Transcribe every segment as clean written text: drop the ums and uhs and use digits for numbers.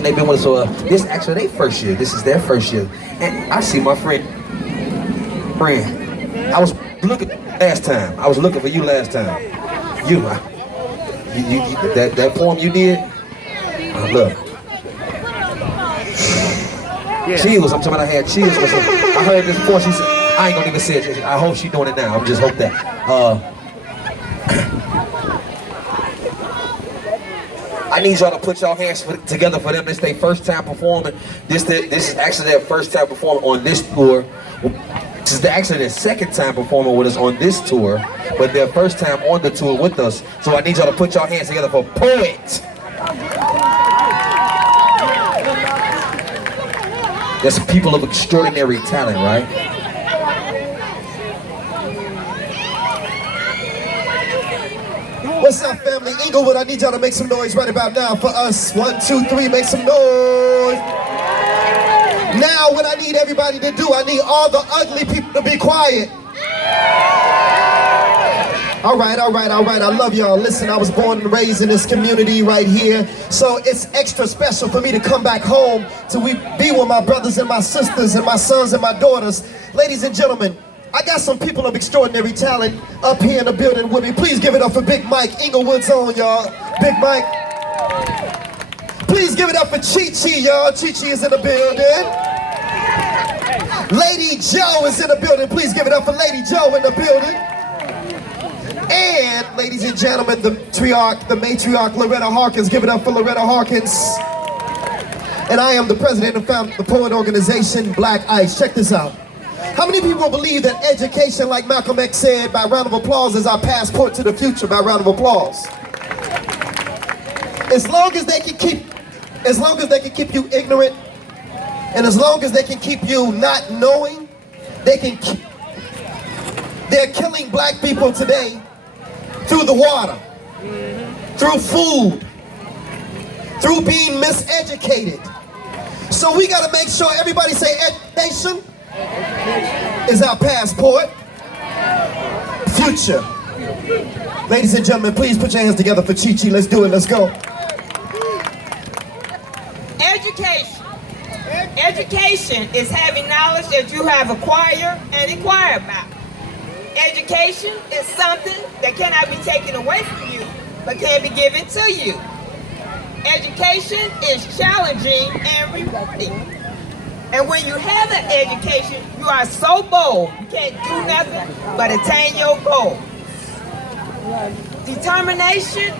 and they've been with us for this actually their first year. This is their first year. And I see my friend. I was looking last time. I was looking for you last time. You that poem you did. Look. Chills. I'm talking about I had chills. I heard this before. She said, I ain't gonna even say it. I hope she's doing it now. I just hope that. I need y'all to put y'all hands together for them. This is their first time performing. This is actually their first time performing on this tour. This is actually their second time performing with us on this tour, but their first time on the tour with us. So I need y'all to put y'all hands together for P.O.E.T. There's people of extraordinary talent, right? What's up, family? Englewood, I need y'all to make some noise right about now for us. 1, 2, 3, make some noise. Now, what I need everybody to do, I need all the ugly people to be quiet. All right. I love y'all. Listen, I was born and raised in this community right here, so it's extra special for me to come back home to be with my brothers and my sisters and my sons and my daughters. Ladies and gentlemen, I got some people of extraordinary talent up here in the building with me. Please give it up for Big Mike, Englewood's own, y'all. Big Mike. Please give it up for Chi-Chi, y'all. Chi-Chi is in the building. Lady Joe is in the building. Please give it up for Lady Joe in the building. And, ladies and gentlemen, the matriarch, Loretta Harkins. Give it up for Loretta Harkins. And I am the president and founder of the poet organization, Black Ice. Check this out. How many people believe that education, like Malcolm X said, by round of applause, is our passport to the future? By round of applause. As long as they can keep you ignorant, and as long as they can keep you not knowing, they're killing black people today through the water, through food, through being miseducated. So we gotta make sure everybody say education is our passport. Future. Ladies and gentlemen, please put your hands together for Chi-Chi. Let's do it, let's go. Education is having knowledge that you have acquired and inquired about. Education is something that cannot be taken away from you, but can be given to you. Education is challenging and rewarding. And when you have an education, you are so bold, you can't do nothing but attain your goal. Determination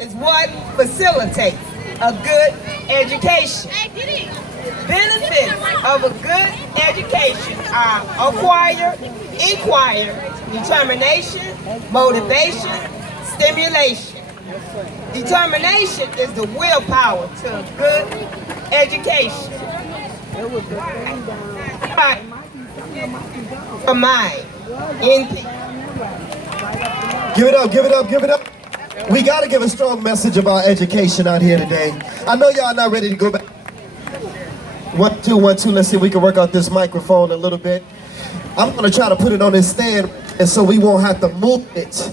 is what facilitates a good education. Benefits of a good education are acquire, inquire, determination, motivation, stimulation. Determination is the willpower to a good education. A mind in peace. Give it up, give it up, give it up. We gotta give a strong message about education out here today. I know y'all not ready to go back. 1, 2, 1, 2. Let's see if we can work out this microphone a little bit. I'm gonna try to put it on this stand, and so we won't have to move it.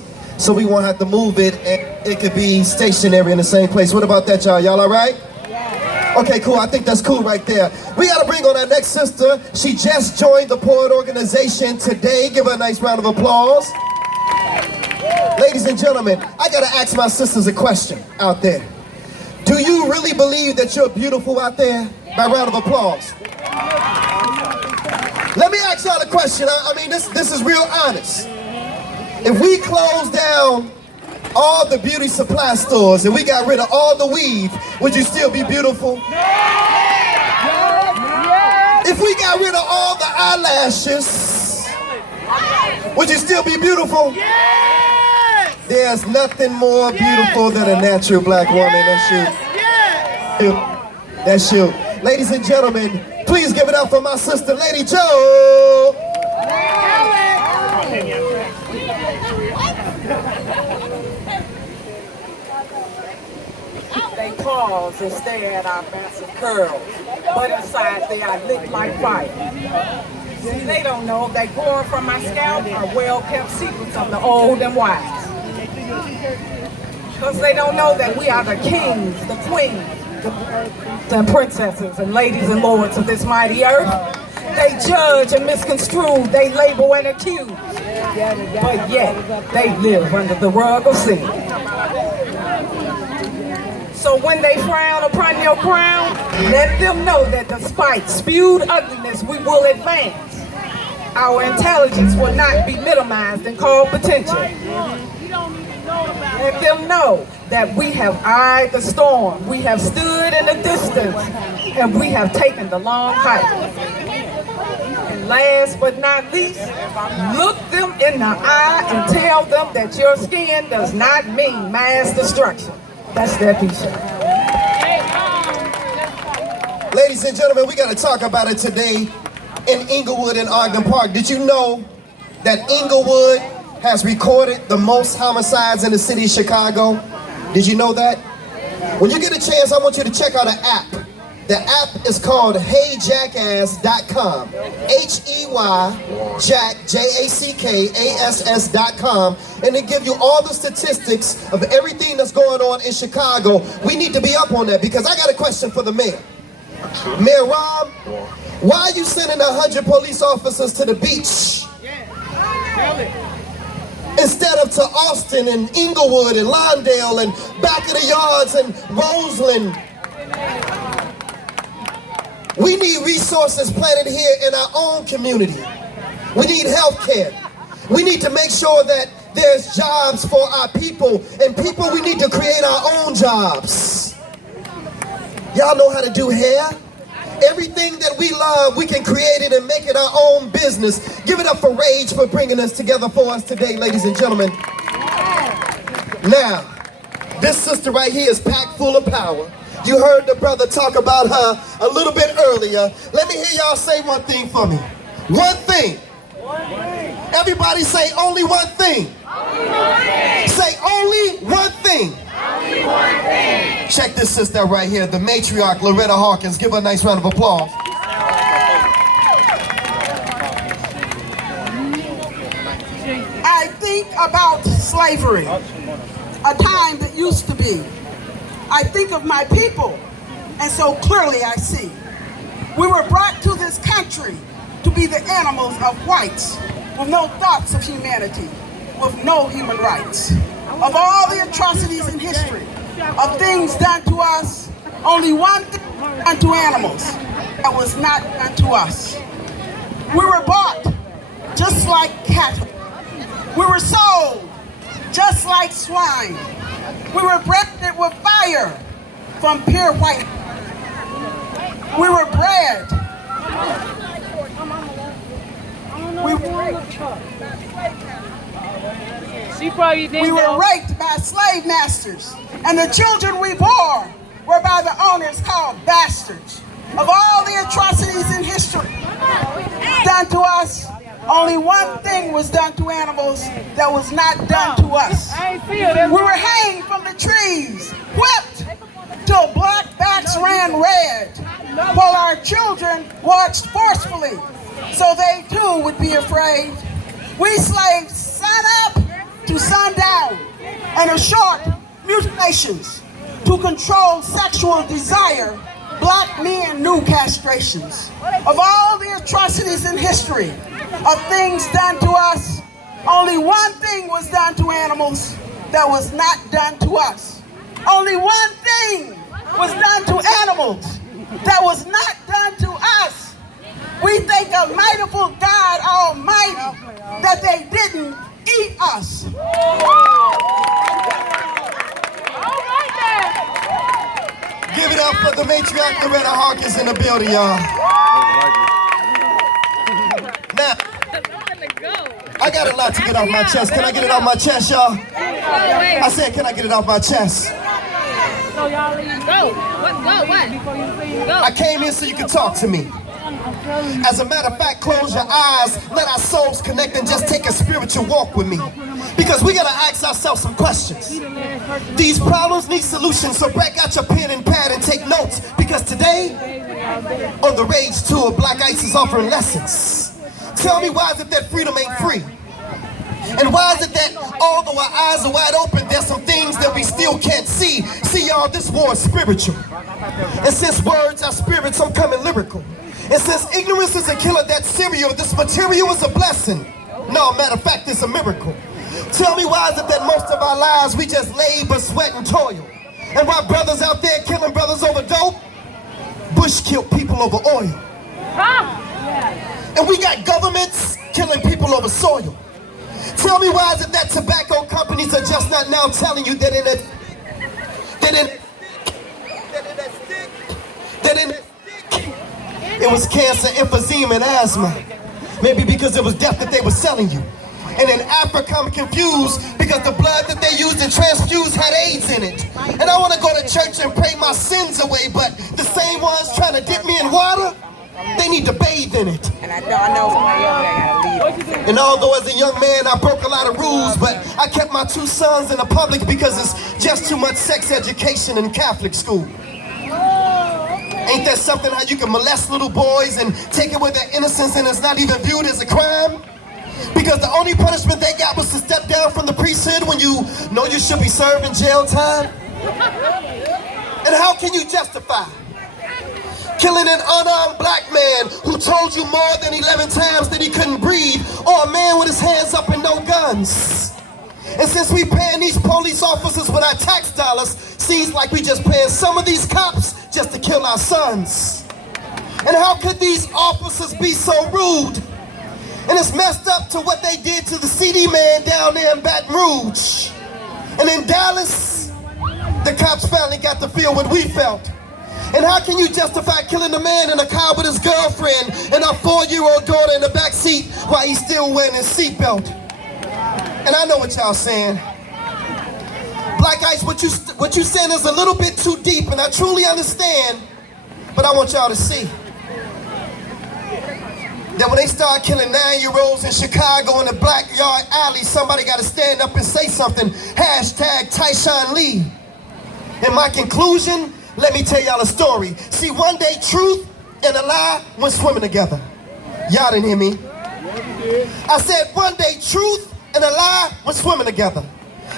And it could be stationary in the same place. What about that, y'all? Y'all all right? Okay, cool. I think that's cool right there. We got to bring on our next sister. She just joined the P.O.E.T organization today. Give her a nice round of applause. Ladies and gentlemen, I got to ask my sisters a question out there. Do you really believe that you're beautiful out there? By round of applause. Let me ask y'all a question. I mean, this is real honest. If we close down all the beauty supply stores and we got rid of all the weave, would you still be beautiful? If we got rid of all the eyelashes, would you still be beautiful? There's nothing more beautiful than a natural black woman. That's you. That's you. Ladies and gentlemen, please give it up for my sister, Lady Joe. They pause and stare at our massive curls, but inside they are lit like fire. See, they don't know that growing from my scalp are well-kept secrets of the old and wise. Because they don't know that we are the kings, the queens, the princesses and ladies and lords of this mighty earth. They judge and misconstrue, they label and accuse, but yet they live under the rug of sin. So when they frown upon your crown, let them know that despite spewed ugliness, we will advance. Our intelligence will not be minimized and called potential. Let them know that we have eyed the storm, we have stood in the distance, and we have taken the long hike. And last but not least, look them in the eye and tell them that your skin does not mean mass destruction. That's their P.O.E.T. Ladies and gentlemen, we got to talk about it today in Englewood and Ogden Park. Did you know that Englewood has recorded the most homicides in the city of Chicago? Did you know that? When you get a chance, I want you to check out an app. The app is called HeyJackass.com. H-E-Y, J-A-C-K-A-S-S.com. And they give you all the statistics of everything that's going on in Chicago. We need to be up on that because I got a question for the mayor. Mayor Rob, why are you sending 100 police officers to the beach? Instead of to Austin and Englewood and Lawndale and back of the yards and Roseland. We need resources planted here in our own community. We need health care. We need to make sure that there's jobs for our people, and people, we need to create our own jobs. Y'all know how to do hair? Everything that we love, we can create it and make it our own business. Give it up for Rage for bringing us together for us today, ladies and gentlemen. Now, this sister right here is packed full of power. You heard the brother talk about her a little bit earlier. Let me hear y'all say one thing for me. One thing. Everybody say only one thing. Say only one thing. Check this sister out right here, the matriarch, Loretta Hawkins. Give her a nice round of applause. I think about slavery, a time that used to be. I think of my people, and so clearly I see. We were brought to this country to be the animals of whites, with no thoughts of humanity, with no human rights. Of all the atrocities in history, of things done to us, only one thing done to animals that was not done to us. We were bought just like cattle. We were sold just like swine. We were breathed with fire from pure white. We were bred. We were raped by slave masters, and the children we bore were by the owners called bastards. Of all the atrocities in history done to us, only one thing was done to animals that was not done to us. We were hanged from the trees, whipped till black backs ran red, while our children watched forcefully, so they too would be afraid. We slaves sun up to sundown, and in short, mutilations to control sexual desire. Black men knew castrations. Of all the atrocities in history, of things done to us, only one thing was done to animals that was not done to us. Only one thing was done to animals that was not done to us. We thank a mightiful God Almighty that they didn't eat us. Give it up for the matriarch Loretta Hawkins in the building, y'all. Now, I got a lot to get off my chest. Can I get it off my chest, y'all? I said, can I get it off my chest? I came here so you could talk to me. As a matter of fact, close your eyes, let our souls connect, and just take a spiritual walk with me. Because we gotta ask ourselves some questions. These problems need solutions, so break out your pen and pad and take notes. Because today, on the Rage Tour, Black Ice is offering lessons. Tell me, why is it that freedom ain't free? And why is it that although our eyes are wide open, there's some things that we still can't see? See, y'all, this war is spiritual. And since words are spirits, I'm coming lyrical. And since ignorance is a killer, that's cereal, this material is a blessing. No, matter of fact, it's a miracle. Tell me, why is it that most of our lives we just labor, sweat, and toil? And why brothers out there killing brothers over dope? Bush killed people over oil. And we got governments killing people over soil. Tell me, why is it that tobacco companies are just not now telling you that in that it was cancer, emphysema, and asthma. Maybe because it was death that they were selling you. And in Africa, I'm confused because the blood that they used to transfuse had AIDS in it. And I want to go to church and pray my sins away, but the same ones trying to dip me in water, they need to bathe in it. And I know somebody over there gotta leave. And although as a young man I broke a lot of rules, but I kept my 2 sons in the public because it's just too much sex education in Catholic school. Ain't that something, how you can molest little boys and take away their innocence and it's not even viewed as a crime? Because the only punishment they got was to step down from the priesthood when you know you should be serving jail time? And how can you justify killing an unarmed black man who told you more than 11 times that he couldn't breathe, or a man with his hands up and no guns? And since we paying these police officers with our tax dollars, seems like we just paying some of these cops just to kill our sons. And how could these officers be so rude? And it's messed up to what they did to the CD man down there in Baton Rouge. And in Dallas, the cops finally got to feel what we felt. And how can you justify killing a man in a car with his girlfriend and our 4-year-old daughter in the back seat while he's still wearing his seatbelt? And I know what y'all saying. Black Ice, what you saying is a little bit too deep, and I truly understand, but I want y'all to see that when they start killing 9-year-olds in Chicago in the Black Yard Alley, somebody got to stand up and say something. Hashtag Tyshawn Lee. In my conclusion, let me tell y'all a story. See, one day truth and a lie went swimming together. Y'all didn't hear me. I said one day truth and a lie went swimming together.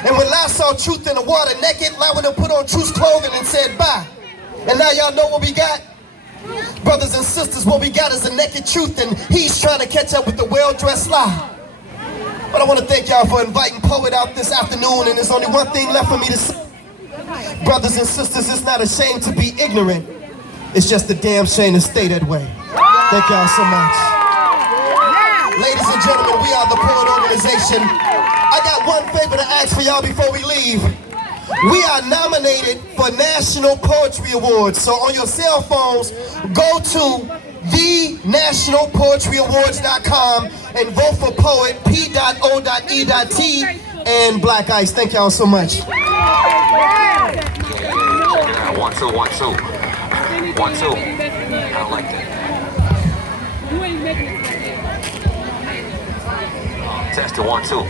And when lie saw truth in the water naked, lie went and put on truth's clothing and said bye. And now y'all know what we got? Brothers and sisters, what we got is a naked truth, and he's trying to catch up with the well-dressed lie. But I want to thank y'all for inviting P.O.E.T out this afternoon, and there's only one thing left for me to say. Brothers and sisters, it's not a shame to be ignorant. It's just a damn shame to stay that way. Thank y'all so much. Ladies and gentlemen, we are the P.O.E.T organization. I got one favor to ask for y'all before we leave. We are nominated for National Poetry Awards. So on your cell phones, go to thenationalpoetryawards.com and vote for P.O.E.T, P.O.E.T, and Black Ice. Thank y'all so much. 1, 2, 1, 2. 1, 2. I don't like that. Test it, 1, 2.